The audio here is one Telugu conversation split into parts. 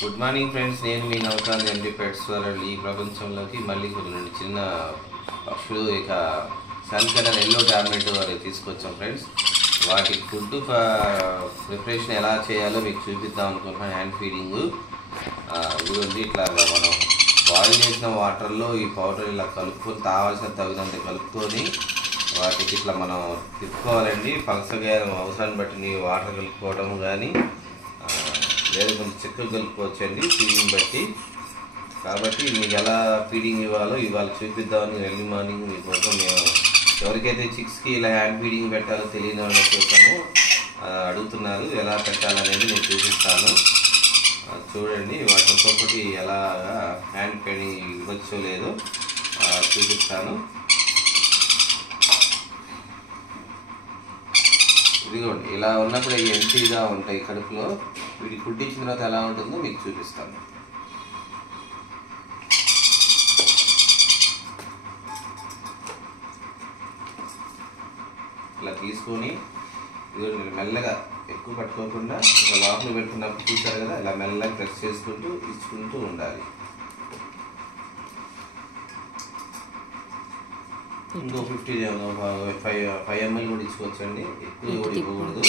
గుడ్ మార్నింగ్ ఫ్రెండ్స్, నేను మీ నవకాంత్ ఎండి పెట్స్ వరల్డ్. ఈ ప్రపంచంలోకి మళ్ళీ కొన్ని చిన్న పక్షులు ఇక సన్ కలర్ ఎల్లో టాబ్లెట్ వారికి తీసుకొచ్చాం ఫ్రెండ్స్. వాటి ఫుడ్ ప్రిపరేషన్ ఎలా చేయాలో మీకు చూపిద్దాం అనుకుంటున్నాను. హ్యాండ్ ఫీడింగ్ ఇదిగోండి, ఇట్లాగా మనం బాయిల్ చేసిన వాటర్లో ఈ పౌడర్ ఇలా కలుపుకొని తావాల్సిన తగినంత కలుపుకొని వాటికి ఇట్లా మనం తిప్పుకోవాలండి. పలసగా అవసరాన్ని బట్టి వాటర్ కలుపుకోవడం కానీ లేదు కొంచెం చెక్కలు కలుపుకోవచ్చండి ఫీడింగ్ బట్టి. కాబట్టి మీకు ఎలా ఫీడింగ్ ఇవ్వాలో ఇవాళ చూపిద్దామని ఎర్లీ మార్నింగ్ మీకోసం మేము ఎవరికైతే చిక్స్కి ఇలా హ్యాండ్ ఫీడింగ్ పెట్టాలో తెలియని వాళ్ళ కోసము అడుగుతున్నారు. ఎలా పెట్టాలనేది నేను చూపిస్తాను. చూడండి, వాటి ఒక్కొక్కటి ఎలా హ్యాండ్ ఫీడింగ్ ఇవ్వచ్చో లేదో చూపిస్తాను. ఇదిగోండి, ఇలా ఉన్నప్పుడు అవి ఎంటీగా ఉంటాయి కడుపులో. వీటికి ఫుడ్ ఇచ్చిన తర్వాత ఎలా ఉంటుందో మీకు చూపిస్తాను. ఇలా తీసుకొని ఇదిగోండి మెల్లగా ఎక్కువ పట్టుకోకుండా ఇలా లోపల పెట్టుకున్నప్పుడు చూసారు కదా, ఇలా మెల్లగా ప్రెస్ చేసుకుంటూ ఇచ్చుకుంటూ ఉండాలి. ఇంకో 5 ml కూడా ఇచ్చుకోవచ్చండి. ఎక్కువ కూడా ఇవ్వకూడదు,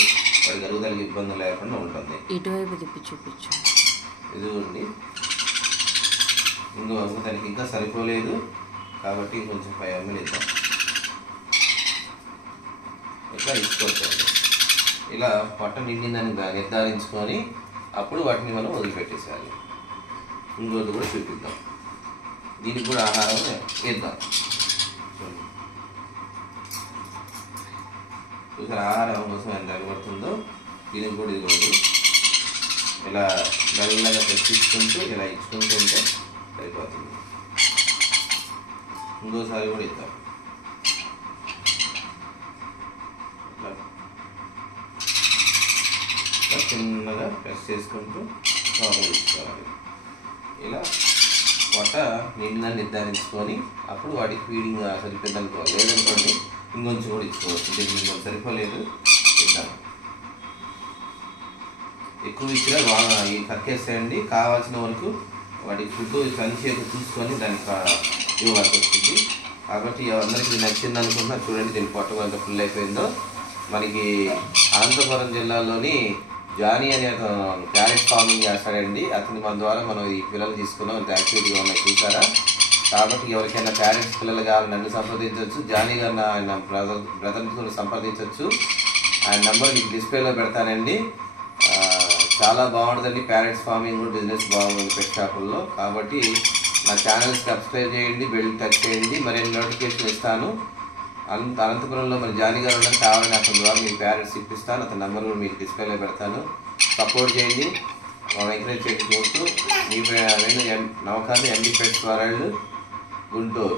వాడికి అరుగుదలకి ఇబ్బంది లేకుండా ఉంటుంది. ఇటువైపు తిప్పి చూపించు. ఇదిగోండి, ఇంకో దానికి ఇంకా సరిపోలేదు కాబట్టి కొంచెం 5 ml ఇద్దాం. ఇట్లా ఇచ్చుకోవచ్చండి. ఇలా పొట్ట నిండిందని నిర్ధారించుకొని అప్పుడు వాటిని మనం వదిలిపెట్టేసేయాలి. ఇంకోటి కూడా చూపిద్దాం. దీనికి కూడా ఆహారం ఇద్దాం. చూసారు ఆహారం కోసం ఎంత పడుతుందో. దీనికి కూడా ఇదిగోండి ఇలా మెల్లగా తెచ్చుకుంటూ ఇలా ఇచ్చుకుంటూ ఉంటే సరిపోతుంది. ఇంకోసారి కూడా ఇద్దాం. చిన్నగా ప్రెస్ చేసుకుంటూ లోపల ఇచ్చుకోవాలి. ఇలా పొట్ట నిండిందని నిర్ధారించుకొని అప్పుడు వాటికి ఫీడింగ్ సరిపోయింది అనుకోవాలి. లేదనుకోండి ఇంకొంచెం కూడా ఇచ్చుకోవచ్చు. దీనికి ఇంకొంచెం సరిపోలేదు ఇద్దాం. ఎక్కువ ఇచ్చినా బాగా కక్కేసేయండి. కావాల్సిన వరకు వాటికి ఫుడ్ సంచేత చూసుకొని దానికి ఇవ్వాల్సి వస్తుంది. కాబట్టి అందరికీ నచ్చింది అనుకుంటున్నా. చూడండి, దీని పొట్ట ఎంత ఫుల్ అయిపోయిందో. మనకి అనంతపురం జిల్లాలోని జానీ అనే క్యారెట్ ఫార్మింగ్ చేస్తాడండి. అతని మన ద్వారా మనం ఈ పిల్లలు తీసుకున్నాం. అంత యాక్టివిటీగా ఉన్నాయి చూసారా. కాబట్టి ఎవరికైనా ప్యారెంట్స్ పిల్లలు కావాలని నన్ను సంప్రదించవచ్చు. జానీ గారిని ఆయన బ్రదర్తో సంప్రదించవచ్చు. ఆయన నెంబర్ మీకు డిస్ప్లేలో పెడతానండి. చాలా బాగుంటుందండి. ప్యారెంట్స్ ఫార్మింగ్ కూడా బిజినెస్ బాగుంది పెట్ షాపుల్లో. కాబట్టి నా ఛానల్ సబ్స్క్రైబ్ చేయండి, బెల్ టచ్ చేయండి. మరిన్ని నోటిఫికేషన్ ఇస్తాను. అనంతపురంలో మరి జానీ గారు ఉండడానికి కావాలని అతని ద్వారా మీకు ప్యారెంట్స్ ఇప్పిస్తాను. అతని నెంబర్ కూడా మీకు డిస్ప్లేలో పెడతాను. సపోర్ట్ చేయండి, ఎంకరేజ్ చేయండి. చూస్తూ మీ నవకాంత్ ఎండి పెట్స్ వరల్డ్, గుంటూరు.